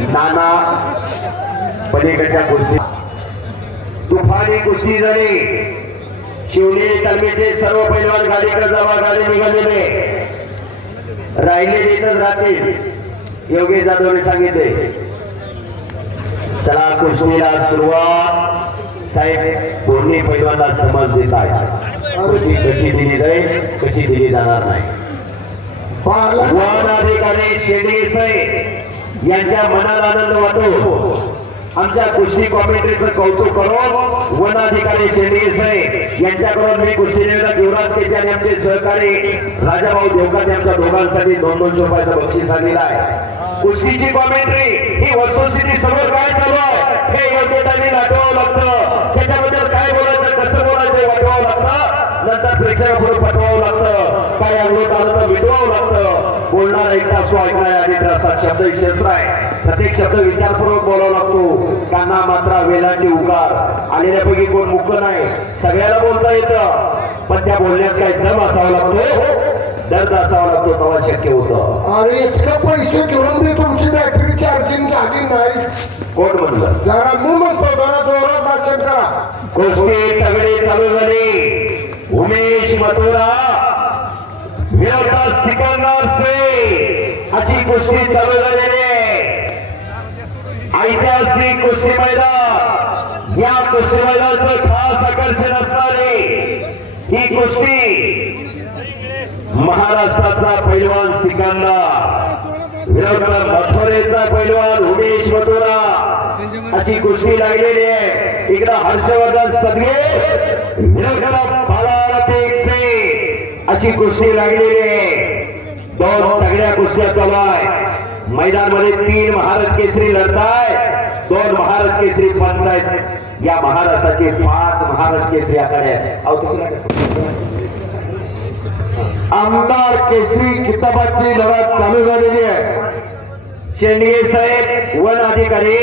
नाना पलीकडच्या कुस्ती तुफानी कुस्ती झाली। शिवनेरी तालमीचे सर्व पैलवान गाडीकडे जावा, गाडी निघालेले राहिले देतच राहतील योगेश जाधवने सांगितले। चला कुस्तीला सुरुवात। साहेब दोन्ही पैलवानांना समज देत आहे कुस्ती कशी दिली जाईल कशी दिली जाणार नाही। वन अधिकारी शेंडगे साहेब यांच्या मनाला आनंद वाटतो। आमच्या कुस्ती कॉमेंट्रीचं कौतुक करून वन अधिकारी शेंडगे साहेब यांच्याकडून मी कुस्ती निवेदक युवराज केचे आणि आमचे सहकारी राजाभाऊ देवकाते यांच्या दोघांसाठी 200 रुपयाचं बक्षीस आलेलं आहे। कुस्तीची कॉमेंट्री ही वस्तुस्थिती समोर काय चालू आहे हे योग्यताने दाखवावं लागतं। त्याच्याबद्दल काय बोलायचं कसं बोलायचं वाटवावं लागतं। नंतर प्रेक्षकापुढे पटवावं लागतं। काय अवरोध आलं तर मिटवावं लागतं। बोलणारा एकटा असतो, ऐकणारा अनेक असतात। शब्द ही शस्त्र आहे, प्रत्येक शब्द विचारपूर्वक बोलावा लागतो। काना मात्रा वेलांटी उकार आलेल्यापैकी कोण मुख्य नाही, सगळ्याला बोलता येतं पण त्या बोलण्यात काय दम असावा लागतो, दर्द असावा लागतो तेव्हा शक्य होतं। अरे इतकं पैसे घेऊन मी तुमची बॅटरी चार्जिंग झाली नाही कोण म्हणलं? जरा मी म्हणतो जरा जोरात भाषण करा। कुस्ती तगडी चालू झाली। उमेश मथुरा विरोधात सिकंदर से अशी कुस्ती चालू झालेली आहे। ऐतिहासिक कुस्ती मैदान, या कुस्ती मैदानाचं खास आकर्षण असणारी ही कुस्ती महाराष्ट्राचा पैलवान सिकंदर विरोधात मथुरेचा पैलवान उमेश मथुरा अशी कुस्ती लागलेली आहे। इकडे हर्षवर्धन सदगे विरोधात बालारतीक से अशी कुस्ती लागलेली आहे। दोन तगड्या कुस्त्या चालू आहे। मैदानामध्ये 3 महारथ केसरी लढताय, 2 महारथ केसरी पंच आहेत। या महाराष्ट्राचे 5 महारथ केसरी आखाडे आहेत। आमदार केसरी किताबाची लढत चालू झालेली आहे। शेंडगे साहेब वन अधिकारी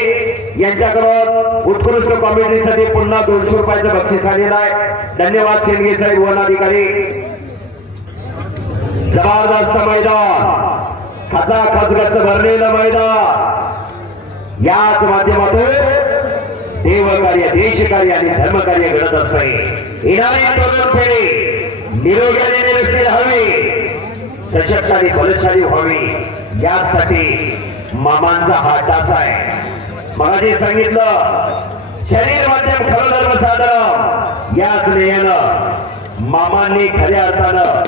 यांच्याकडून उत्कृष्ट कॉमेंट्रीसाठी पुन्हा 200 रुपयाचं बक्षीस आलेलं आहे। धन्यवाद शेंडगे साहेब वन अधिकारी। जबरदस्त मैदान, खचाखच गच्च भरलेलं मैदान। याच माध्यमातून देवकार्य देशकार्य आणि धर्मकार्य घडत असते। येणारी तरुण पिढी निरोगी आणि निरोगी राहावी, सशक्त आणि बलशाली व्हावी यासाठी मामांचा हा टास आहे। मगाशी सांगितलं शरीर माध्यम खरं धर्म साधन, याच ध्येयानं मामांनी खऱ्या अर्थानं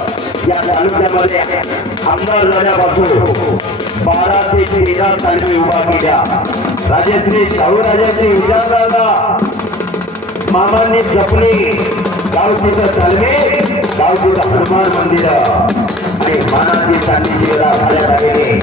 या तालुक्यामध्ये आमदार झाल्यापासून 12 ते 13 तालमी उभा केल्या। राजश्री शाहूराजांची विचारधारणा मामांनी जपली। गावतीचं तालमी, गावतीचं हनुमान मंदिर आणि मानाची चांदीची गदा खाण्यात आलेली।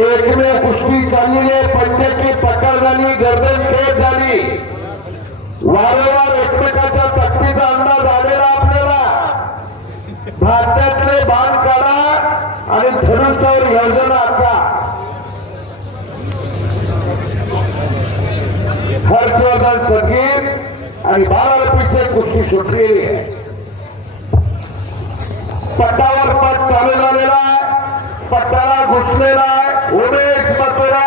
एकमेव कुस्ती चाललेली आहे। पंचायतची पकड झाली, गर्दन खेळ झाली। वारंवार एकमेकाच्या ताकदीचा अंदाज आलेला आपल्याला। भारतातले बाण काढा आणि धनुष्यावर योजना आखा। हर्षवर्धन सगीर आणि बाळारपीचे कुस्ती सुटलेली आहे। पट्टावर पट चालू झालेला आहे, पट्टाला घुसलेला आहे उमेश मथुरा।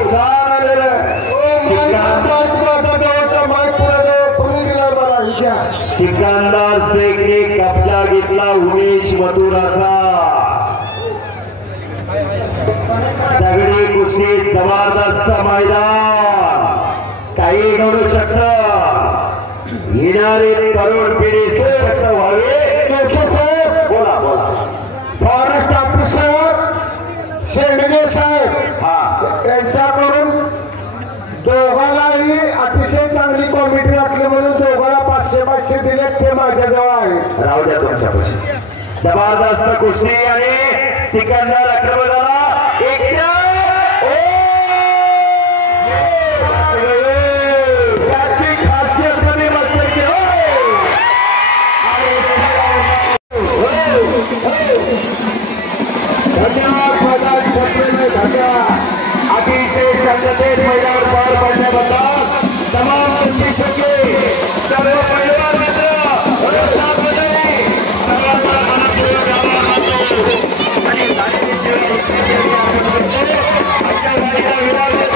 उदाहरण आलेलं सिकंदर शेखने कब्जा घेतला उमेश मथुराचा। दगडी कुस्ती जबरदस्त मैदान, काही घडू शकतं। येणारी तरुण पिढी सशक्त व्हावी। बोला बोला। फॉरेस्ट ऑफिसर शेंडगे साहेब यांच्याकडून दोघांनाही अतिशय चांगली कॉमेंट्री वाटली म्हणून दोघांना 500 दिले, ते माझ्याजवळ आहे। राहू द्या तुमच्यापाशी। जबरदस्त कुस्ती आणि सिकंदर आक्रमण झाला। त्याची खासियत कधी बसते की हो बक्षीस शोके सर्व पैलवान मित्र रस्ता बदलणे सर्वांचा मनापूर्वक आभार मानतो आणि गाडीची सेवा दुसरी आपण करतो. अशा गाडीला विराम